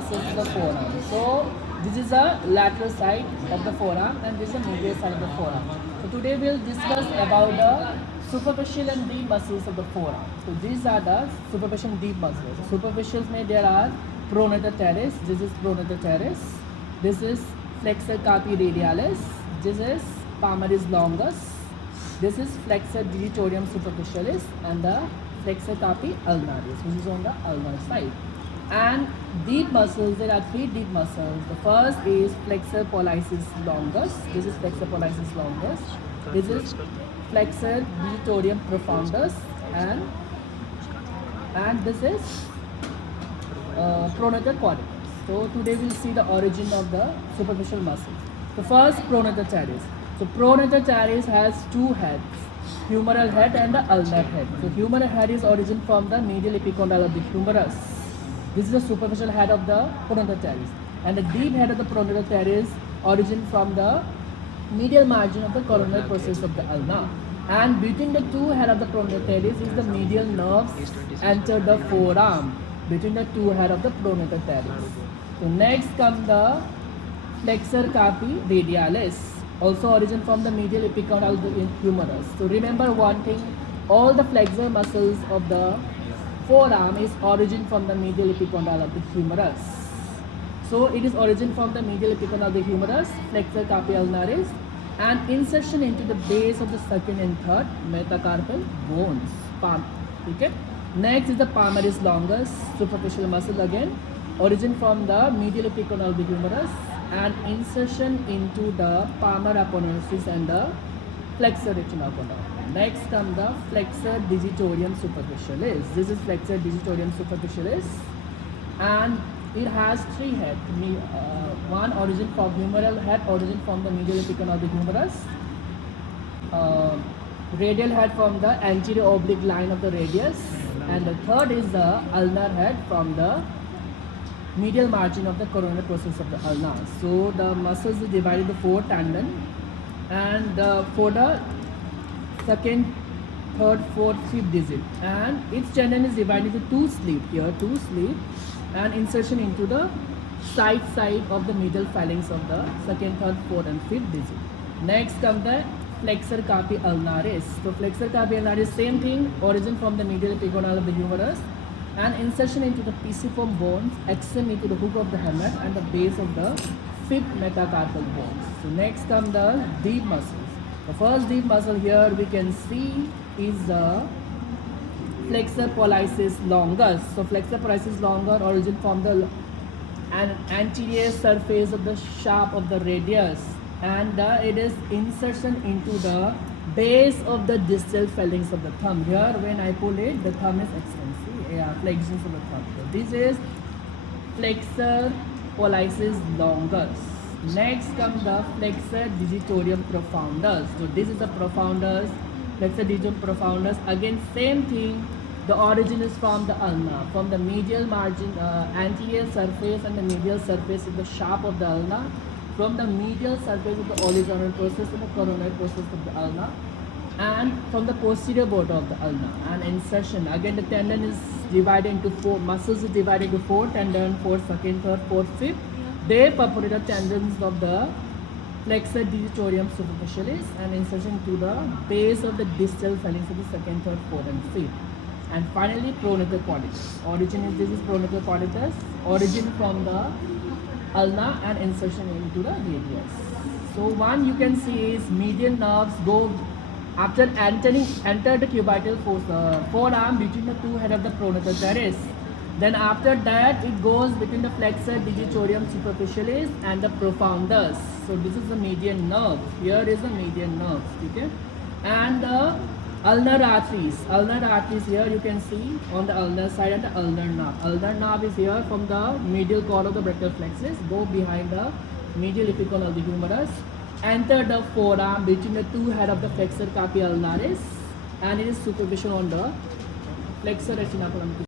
muscles of the forearm. So this is the lateral side of the forearm and this is the medial side of the forearm. So today we'll discuss about the superficial and deep muscles of the forearm. So these are the superficial and deep muscles. So superficials में there are pronator teres. This is pronator teres. This is flexor carpi radialis. This is palmaris longus. This is flexor digitorum superficialis and the flexor carpi ulnaris, which is on the ulnar side. And deep muscles, there are three deep muscles. The first is flexor pollicis longus. This is flexor pollicis longus. This is flexor digitorum profundus and this is pronator quadratus. So today we'll see the origin of the superficial muscles. The first, pronator teres. So pronator teres has two heads, humeral head and the ulnar head. So humeral head is origin from the medial epicondyle of the humerus. This is the superficial head of the pronator teres. And the deep head of the pronator teres origin from the medial margin of the coronal process of the ulna. And between the two head of the pronator teres is the medial nerves enter the forearm between the two head of the pronator teres. So next comes the flexor carpi radialis, also origin from the medial epicondyle of the humerus. So remember one thing, all the flexor muscles of the forearm is origin from the medial epicondyle of the humerus. So it is origin from the medial epicondyle of the humerus, flexor carpi ulnaris, and insertion into the base of the second and third metacarpal bones. Okay? Next is the palmaris longus, superficial muscle again, origin from the medial epicondyle of the humerus and insertion into the palmar aponeurosis and the flexor retinacondylar. Next comes the flexor digitorum superficialis. This is flexor digitorum superficialis and it has three heads. One origin from humeral head, origin from the medial epicondyle of the humerus. Radial head from the anterior oblique line of the radius. And the third is the ulnar head from the medial margin of the coronal process of the ulna. So the muscles is divided into four tendon and for the second, third, fourth, fifth digit, and each tendon is divided into two sleeve here, two sleeve, and insertion into the side of the middle phalanx of the second, third, fourth, and fifth digit. Next comes the flexor carpi ulnaris. So flexor carpi ulnaris, same thing, origin from the medial epicondyle of the humerus and insertion into the pisiform bones, extend into the hook of the helmet and the base of the fifth metacarpal bones. So next come the deep muscles. The first deep muscle here we can see is the flexor pollicis longus. So flexor pollicis longus origin from the anterior surface of the shaft of the radius and it is insertion into the base of the distal phalanx of the thumb. Here when I pull it, the thumb is extended. Yeah, flexions of the thumb. So this is flexor pollicis longus. Next comes the flexor digitorum profundus. So this is the profundus, flexor digitorum profundus. Again same thing. The origin is from the ulna, from the medial margin, anterior surface and the medial surface of the shaft of the ulna, from the medial surface of the oligoclonal process and the coronal process of the ulna, and from the posterior border of the ulna. And insertion, again the tendon is divided into four, muscles is divided into four tendon, fourth, second, third, fourth, fifth. They purported the tendons of the flexor digitorum superficialis and insertion to the base of the distal phalanx of the second, third, fourth, and fifth. And finally, pronator quadratus. Origin is, this is pronator quadratus, origin from the ulna and insertion into the radius. So one you can see is medial nerves go after enter the cubital forearm between the two head of the pronator teres. Then after that it goes between the flexor digitorum superficialis and the profundus. So this is the median nerve. Here is the median nerve. Okay, and the ulnar arteries here you can see on the ulnar side and the ulnar nerve. Ulnar nerve is here from the medial cord of the brachial plexus, go behind the medial epicondyle of the humerus, enter the forearm between the two head of the flexor carpi ulnaris, and it is superficial on the flexor retinaculum.